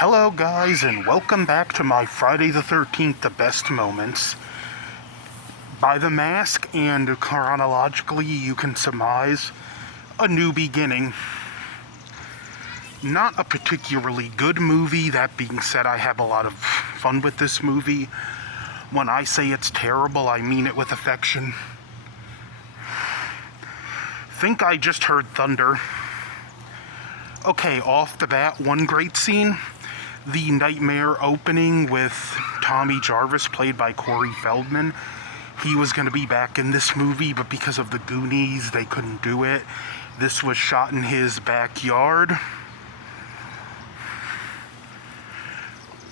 Hello guys, and welcome back to my Friday the 13th The Best Moments. By the mask and chronologically you can surmise A New Beginning. Not a particularly good movie. That being said, I have a lot of fun with this movie. When I say it's terrible, I mean it with affection. Think I just heard thunder. Okay, off the bat, one great scene. The nightmare opening with Tommy Jarvis, played by Corey Feldman. He was going to be back in this movie, but because of the Goonies, they couldn't do it. This was shot in his backyard.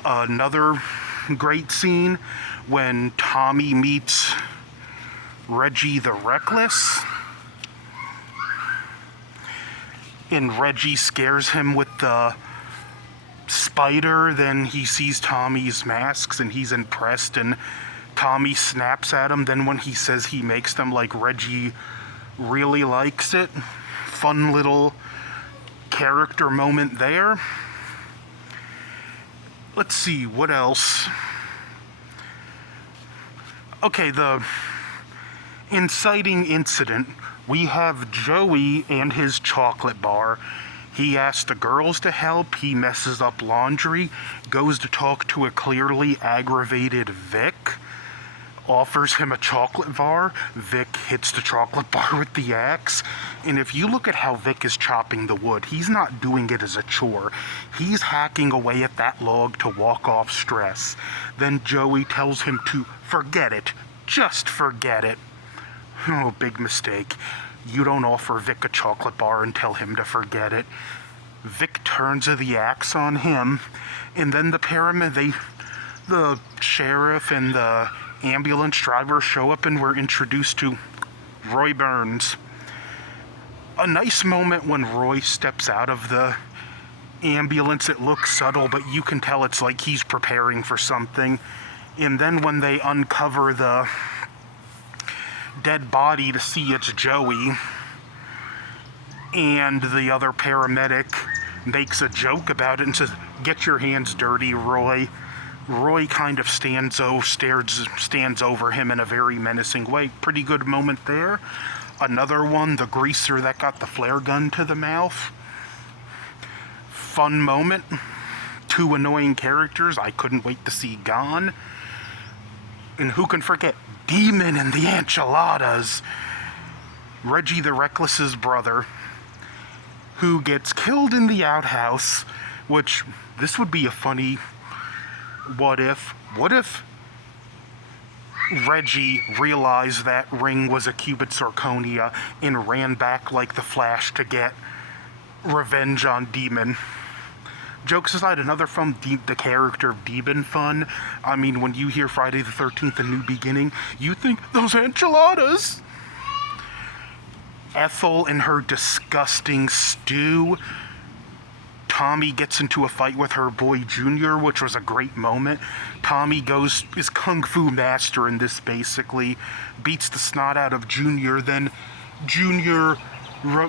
Another great scene when Tommy meets Reggie the Reckless. And Reggie scares him with the spider. Then he sees Tommy's masks and he's impressed, and Tommy snaps at him. Then when he says he makes them, like, Reggie really likes it. Fun little character moment there. Let's see, what else? Okay, the inciting incident. We have Joey and his chocolate bar. He asks the girls to help. He messes up laundry, goes to talk to a clearly aggravated Vic, offers him a chocolate bar. Vic hits the chocolate bar with the axe. And if you look at how Vic is chopping the wood, he's not doing it as a chore. He's hacking away at that log to walk off stress. Then Joey tells him to forget it. Just forget it. Oh, big mistake. You don't offer Vic a chocolate bar and tell him to forget it. Vic turns the axe on him, and then the sheriff and the ambulance driver show up, and we're introduced to Roy Burns. A nice moment when Roy steps out of the ambulance. It looks subtle, but you can tell it's like he's preparing for something. And then when they uncover the dead body to see it's Joey, and the other paramedic makes a joke about it and says, "Get your hands dirty, Roy." Roy kind of stands over him in a very menacing way. Pretty good moment there. Another one, the greaser that got the flare gun to the mouth. Fun moment. Two annoying characters I couldn't wait to see gone. And who can forget Demon and the Enchiladas? Reggie the Reckless's brother, who gets killed in the outhouse, which this would be a funny what if. What if Reggie realized that ring was a cubit zirconia and ran back like the Flash to get revenge on Demon? Jokes aside, another from the character of Demon fun. I mean, when you hear Friday the 13th, A New Beginning, you think, those enchiladas! Ethel and her disgusting stew. Tommy gets into a fight with her boy Junior, which was a great moment. Tommy is Kung Fu master in this, basically. Beats the snot out of Junior, then Junior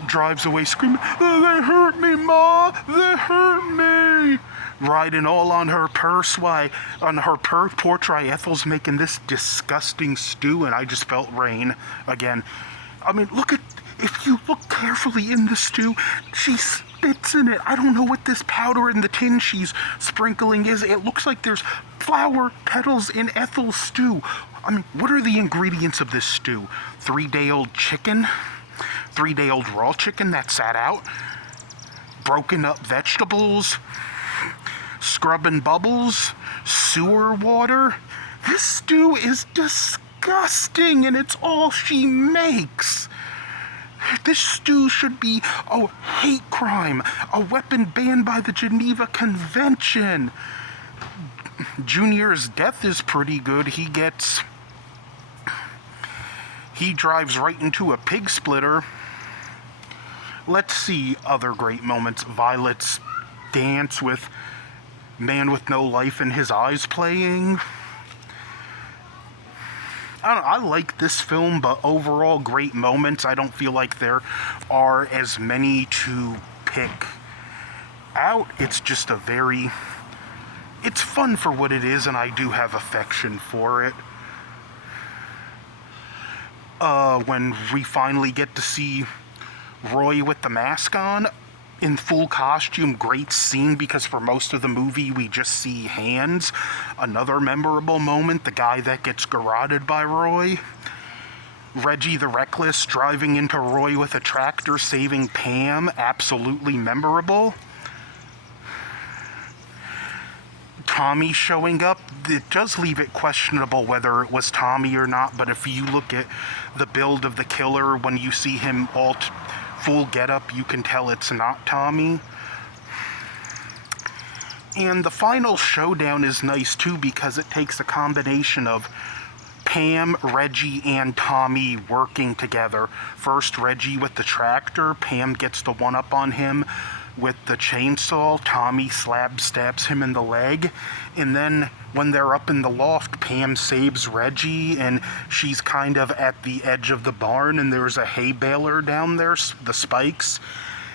drives away screaming, "Oh, they hurt me, Ma! They hurt me!" Riding all on her purse. Porch, Ethel's making this disgusting stew, and I just felt rain again. I mean, if you look carefully in the stew, she spits in it. I don't know what this powder in the tin she's sprinkling is. It looks like there's flower petals in Ethel's stew. I mean, what are the ingredients of this stew? 3-day-old chicken? 3-day-old raw chicken that sat out, broken up vegetables, scrub and bubbles, sewer water. This stew is disgusting, and it's all she makes. This stew should be a hate crime, a weapon banned by the Geneva Convention. Junior's death is pretty good. He drives right into a pig splitter. Let's see other great moments. Violet's dance with Man with No Life in His Eyes playing. I like this film, but overall great moments. I don't feel like there are as many to pick out. It's just a very it's fun for what it is, and I do have affection for it. When we finally get to see Roy with the mask on, in full costume, great scene, because for most of the movie we just see hands. Another memorable moment, the guy that gets garroted by Roy. Reggie the Reckless driving into Roy with a tractor, saving Pam, absolutely memorable. Tommy showing up, it does leave it questionable whether it was Tommy or not, but if you look at the build of the killer, when you see him all full getup, you can tell it's not Tommy. And the final showdown is nice too, because it takes a combination of Pam, Reggie, and Tommy working together. First, Reggie with the tractor. Pam gets the one-up on him with the chainsaw. Tommy stabs him in the leg. And then when they're up in the loft, Pam saves Reggie, and she's kind of at the edge of the barn, and there's a hay baler down there, the spikes.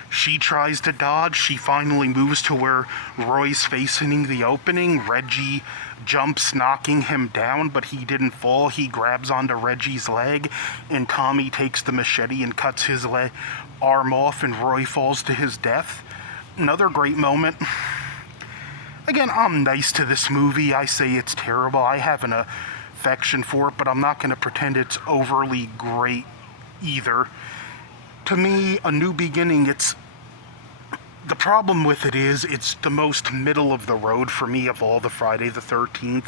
She tries to dodge. She finally moves to where Roy's facing the opening. Reggie jumps, knocking him down, but he didn't fall. He grabs onto Reggie's leg, and Tommy takes the machete and cuts his arm off, and Roy falls to his death. Another great moment. Again, I'm nice to this movie. I say it's terrible. I have an affection for it, but I'm not going to pretend it's overly great either. To me, A New Beginning, the problem with it is it's the most middle of the road for me of all the Friday the 13th.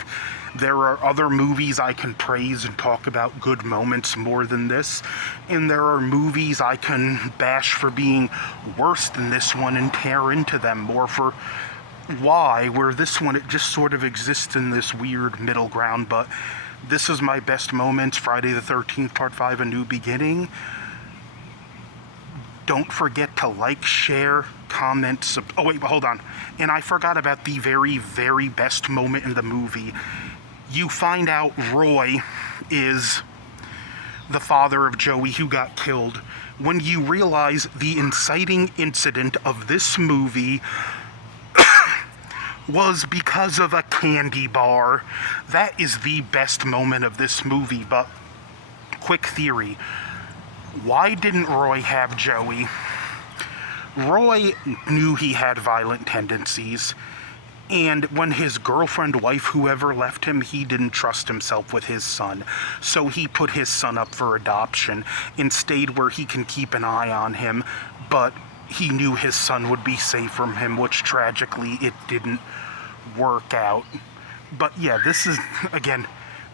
There are other movies I can praise and talk about good moments more than this, and there are movies I can bash for being worse than this one and tear into them more for why, where this one, it just sort of exists in this weird middle ground. But this is my best moments, Friday the 13th, Part 5, A New Beginning. Don't forget to like, share, comment, oh wait, hold on. And I forgot about the very, very best moment in the movie. You find out Roy is the father of Joey who got killed. When you realize the inciting incident of this movie was because of a candy bar. That is the best moment of this movie. But quick theory. Why didn't Roy have Joey? Roy knew he had violent tendencies, and when his girlfriend, wife, whoever left him, he didn't trust himself with his son. So he put his son up for adoption and stayed where he can keep an eye on him, but he knew his son would be safe from him, which tragically it didn't work out. But yeah, this is, again,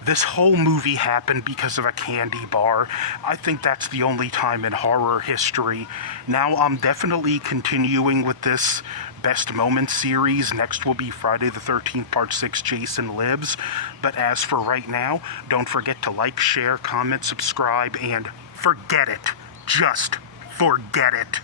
this whole movie happened because of a candy bar. I think that's the only time in horror history. Now I'm definitely continuing with this Best Moments series. Next will be Friday the 13th, Part 6, Jason Lives. But as for right now, don't forget to like, share, comment, subscribe, and forget it. Just forget it.